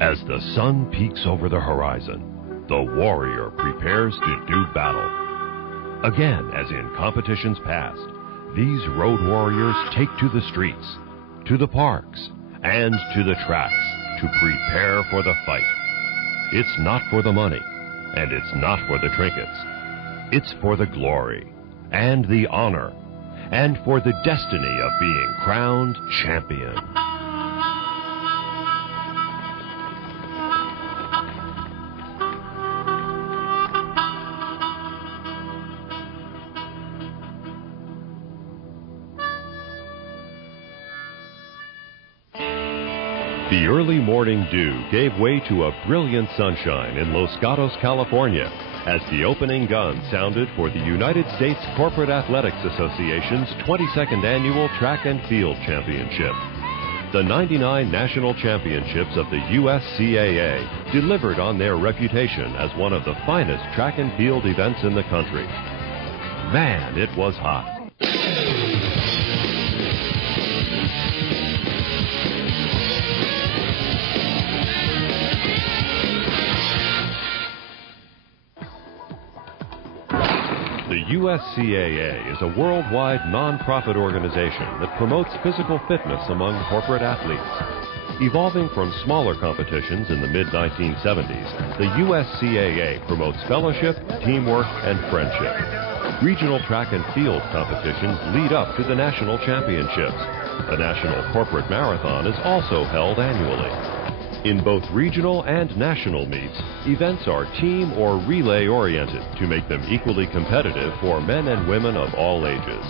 As the sun peaks over the horizon, the warrior prepares to do battle. Again, as in competitions past, these road warriors take to the streets, to the parks, and to the tracks to prepare for the fight. It's not for the money, and it's not for the trinkets. It's for the glory, and the honor, and for the destiny of being crowned champion. The early morning dew gave way to a brilliant sunshine in Los Gatos, California, as the opening gun sounded for the United States Corporate Athletics Association's 22nd Annual Track and Field Championship. The 99 national championships of the USCAA delivered on their reputation as one of the finest track and field events in the country. Man, it was hot. The USCAA is a worldwide non-profit organization that promotes physical fitness among corporate athletes. Evolving from smaller competitions in the mid-1970s, the USCAA promotes fellowship, teamwork, and friendship. Regional track and field competitions lead up to the national championships. A national corporate marathon is also held annually. In both regional and national meets, events are team or relay oriented to make them equally competitive for men and women of all ages.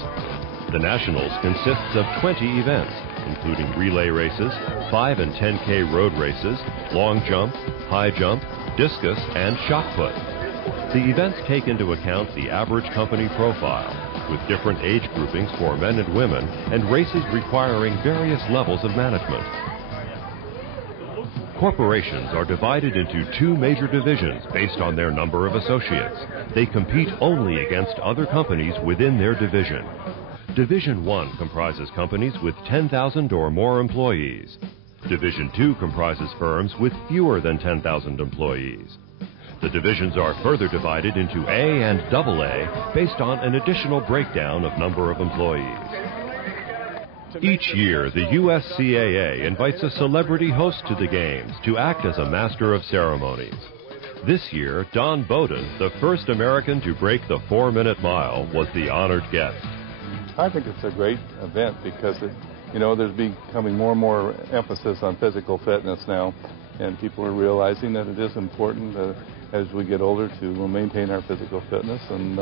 The nationals consists of 20 events, including relay races, 5 and 10K road races, long jump, high jump, discus, and shot put. The events take into account the average company profile, with different age groupings for men and women, and races requiring various levels of management. Corporations are divided into 2 major divisions based on their number of associates. They compete only against other companies within their division. Division 1 comprises companies with 10,000 or more employees. Division 2 comprises firms with fewer than 10,000 employees. The divisions are further divided into A and AA based on an additional breakdown of number of employees. Each year, the USCAA invites a celebrity host to the Games to act as a master of ceremonies. This year, Don Bowden, the first American to break the 4-minute mile, was the honored guest. I think it's a great event because, there's becoming more and more emphasis on physical fitness now, and people are realizing that it is important as we get older to maintain our physical fitness, and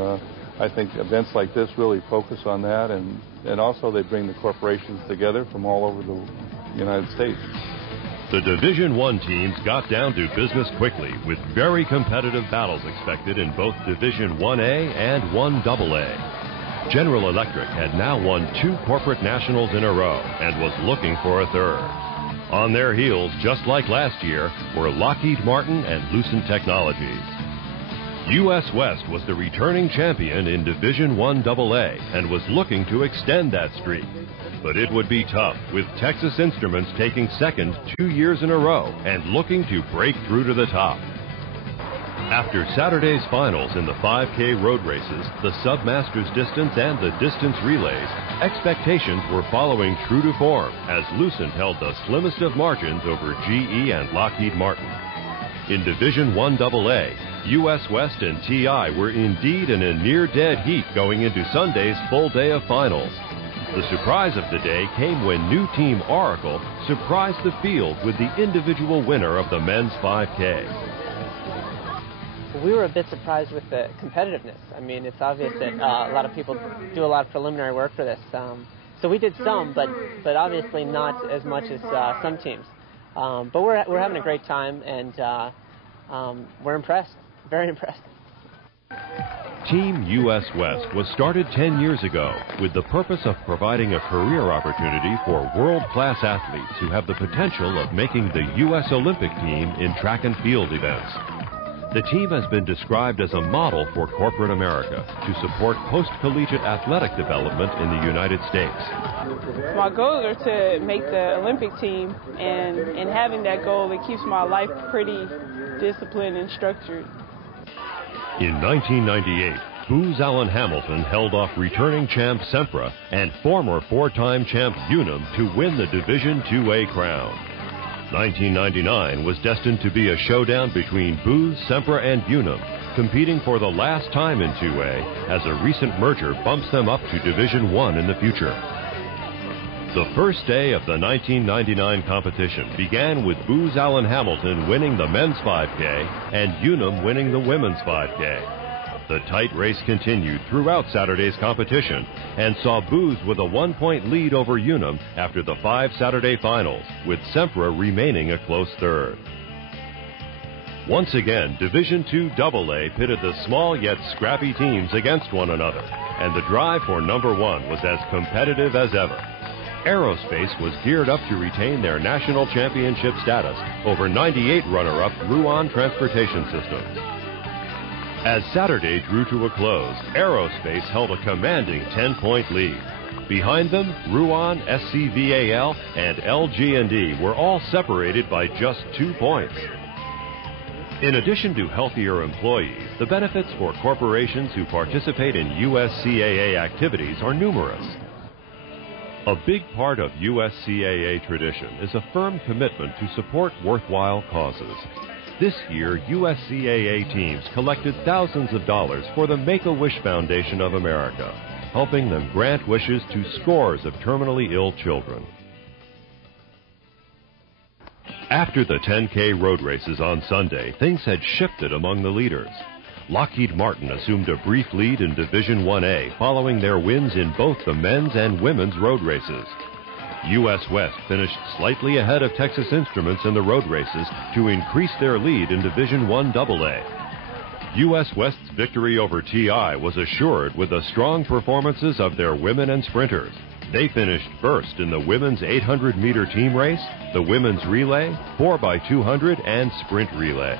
I think events like this really focus on that, and also they bring the corporations together from all over the United States. The Division 1 teams got down to business quickly, with very competitive battles expected in both Division 1A and 1AA. General Electric had now won 2 corporate nationals in a row and was looking for a third. On their heels, just like last year, were Lockheed Martin and Lucent Technologies. US West was the returning champion in Division 1AA and was looking to extend that streak. But it would be tough, with Texas Instruments taking second 2 years in a row and looking to break through to the top. After Saturday's finals in the 5K road races, the Submasters distance and the distance relays, expectations were following true to form as Lucent held the slimmest of margins over GE and Lockheed Martin. In Division 1AA, US West and TI were indeed in a near-dead heat going into Sunday's full day of finals. The surprise of the day came when new team Oracle surprised the field with the individual winner of the men's 5K. We were a bit surprised with the competitiveness. I mean, it's obvious that a lot of people do a lot of preliminary work for this. So we did some, but obviously not as much as some teams. But we're having a great time, and we're impressed, very impressed. Team US West was started 10 years ago with the purpose of providing a career opportunity for world-class athletes who have the potential of making the U.S. Olympic team in track and field events. The team has been described as a model for corporate America to support post-collegiate athletic development in the United States. My goals are to make the Olympic team, and in having that goal, it keeps my life pretty disciplined and structured. In 1998, Booz Allen Hamilton held off returning champ Sempra and former four-time champ Unum to win the Division IIA crown. 1999 was destined to be a showdown between Booz, Sempra, and Unum, competing for the last time in 2A as a recent merger bumps them up to Division I in the future. The first day of the 1999 competition began with Booz Allen Hamilton winning the men's 5K and Unum winning the women's 5K. The tight race continued throughout Saturday's competition and saw Booz with a 1-point lead over Unum after the 5 Saturday finals, with Sempra remaining a close third. Once again, Division II AA pitted the small yet scrappy teams against one another, and the drive for number one was as competitive as ever. Aerospace was geared up to retain their national championship status over 98 runner-up Ruan Transportation Systems. As Saturday drew to a close, Aerospace held a commanding 10-point lead. Behind them, Ruan, SCVAL, and LG&D were all separated by just 2 points. In addition to healthier employees, the benefits for corporations who participate in USCAA activities are numerous. A big part of USCAA tradition is a firm commitment to support worthwhile causes. This year, USCAA teams collected thousands of dollars for the Make-A-Wish Foundation of America, helping them grant wishes to scores of terminally ill children. After the 10K road races on Sunday, things had shifted among the leaders. Lockheed Martin assumed a brief lead in Division 1A following their wins in both the men's and women's road races. U.S. West finished slightly ahead of Texas Instruments in the road races to increase their lead in Division I AA. U.S. West's victory over TI was assured with the strong performances of their women and sprinters. They finished first in the women's 800-meter team race, the women's relay, 4x200, and sprint relay.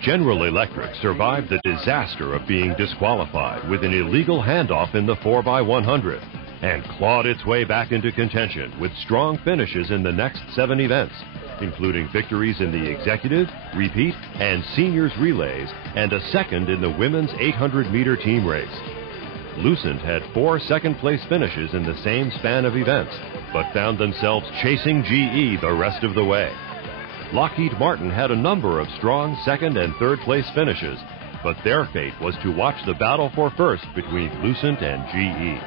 General Electric survived the disaster of being disqualified with an illegal handoff in the 4x100 and clawed its way back into contention with strong finishes in the next 7 events, including victories in the executive, repeat, and seniors relays, and a second in the women's 800-meter team race. Lucent had 4 second-place finishes in the same span of events, but found themselves chasing GE the rest of the way. Lockheed Martin had a number of strong second and third-place finishes, but their fate was to watch the battle for first between Lucent and GE.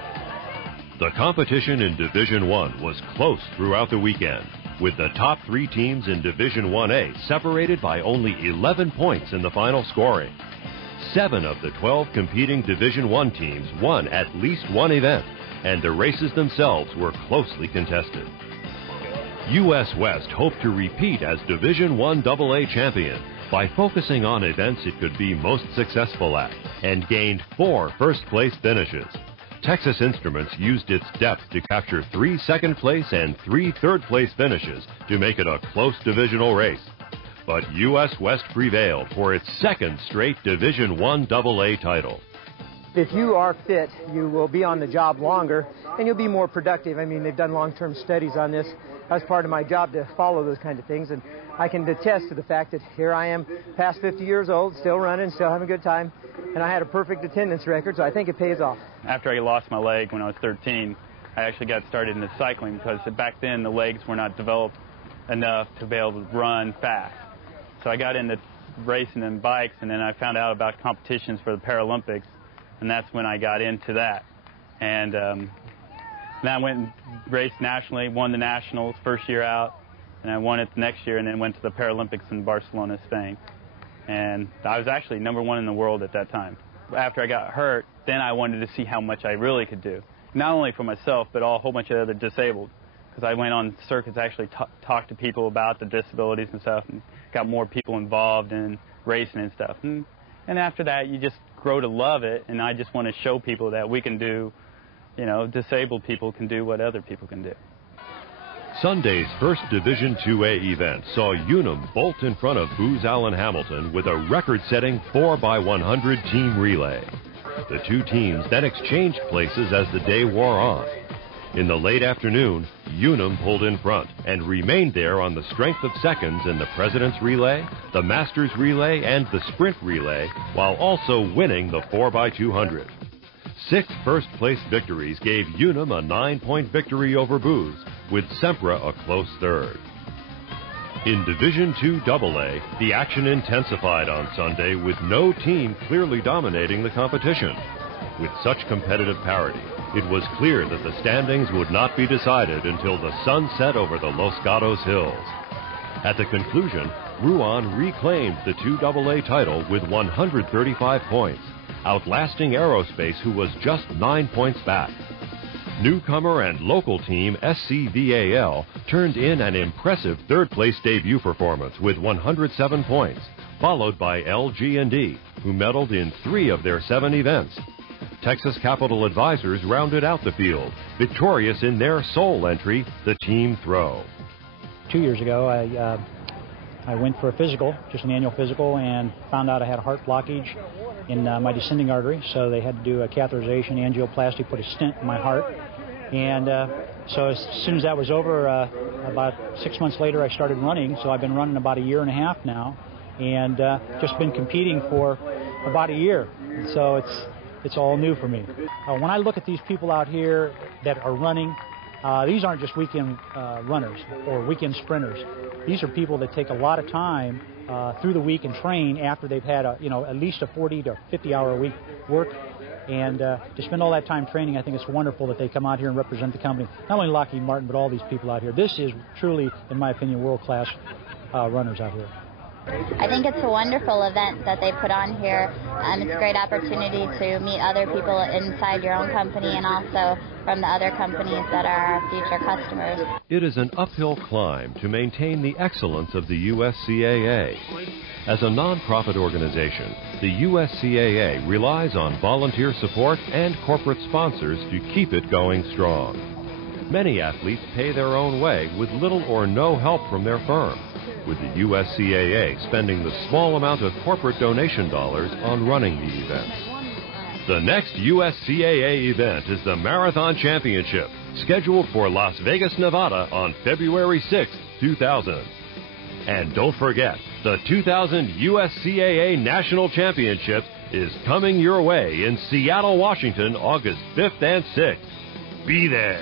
The competition in Division I was close throughout the weekend, with the top 3 teams in Division 1A separated by only 11 points in the final scoring. 7 of the 12 competing Division I teams won at least one event, and the races themselves were closely contested. U.S. West hoped to repeat as Division I AA champion by focusing on events it could be most successful at, and gained 4 first-place finishes. Texas Instruments used its depth to capture 3 second-place and 3 third-place finishes to make it a close divisional race. But U.S. West prevailed for its 2nd straight Division I AA title. If you are fit, you will be on the job longer, and you'll be more productive. I mean, they've done long-term studies on this. That's part of my job to follow those kind of things, and I can attest to the fact that here I am, past 50 years old, still running, still having a good time, and I had a perfect attendance record, so I think it pays off. After I lost my leg when I was 13, I actually got started into cycling because back then the legs were not developed enough to be able to run fast. So I got into racing and bikes, and then I found out about competitions for the Paralympics, and that's when I got into that. And then I went and raced nationally, won the nationals first year out, and I won it the next year, and then went to the Paralympics in Barcelona, Spain. And I was actually #1 in the world at that time. After I got hurt, then I wanted to see how much I really could do, not only for myself, but a whole bunch of other disabled. Because I went on circuits, actually talked to people about the disabilities and stuff, and got more people involved in racing and stuff. And after that, you just grow to love it, and I just want to show people that we can do, you know, disabled people can do what other people can do. Sunday's first Division IIA event saw Unum bolt in front of Booz Allen Hamilton with a record-setting 4x100 team relay. The two teams then exchanged places as the day wore on. In the late afternoon, Unum pulled in front and remained there on the strength of seconds in the President's Relay, the Masters Relay, and the Sprint Relay, while also winning the 4x200. 6 first-place victories gave Unum a 9-point victory over Booz, with Sempra a close third. In Division II AA, the action intensified on Sunday with no team clearly dominating the competition. With such competitive parity, it was clear that the standings would not be decided until the sun set over the Los Gatos Hills. At the conclusion, Ruan reclaimed the 2AA title with 135 points, outlasting Aerospace, who was just 9 points back. Newcomer and local team SCVAL turned in an impressive third-place debut performance with 107 points, followed by LG&D, who medaled in 3 of their 7 events. Texas Capital Advisors rounded out the field, victorious in their sole entry, the team throw. 2 years ago, I went for a physical, just an annual physical, and found out I had a heart blockage in my descending artery, so they had to do a catheterization, angioplasty, put a stent in my heart. And so as soon as that was over, about 6 months later, I started running. So I've been running about a year and a half now, and just been competing for about a year. So it's all new for me. When I look at these people out here that are running, these aren't just weekend runners or weekend sprinters. These are people that take a lot of time through the week and train after they've had at least a 40 to 50 hour a week work. And to spend all that time training, I think it's wonderful that they come out here and represent the company. Not only Lockheed Martin, but all these people out here. This is truly, in my opinion, world-class runners out here. I think it's a wonderful event that they put on here. It's a great opportunity to meet other people inside your own company and also from the other companies that are our future customers. It is an uphill climb to maintain the excellence of the USCAA. As a nonprofit organization, the USCAA relies on volunteer support and corporate sponsors to keep it going strong. Many athletes pay their own way with little or no help from their firm, with the USCAA spending the small amount of corporate donation dollars on running the events. The next USCAA event is the Marathon Championship, scheduled for Las Vegas, Nevada on February 6, 2000. And don't forget, the 2000 USCAA National Championships is coming your way in Seattle, Washington, August 5th and 6th. Be there.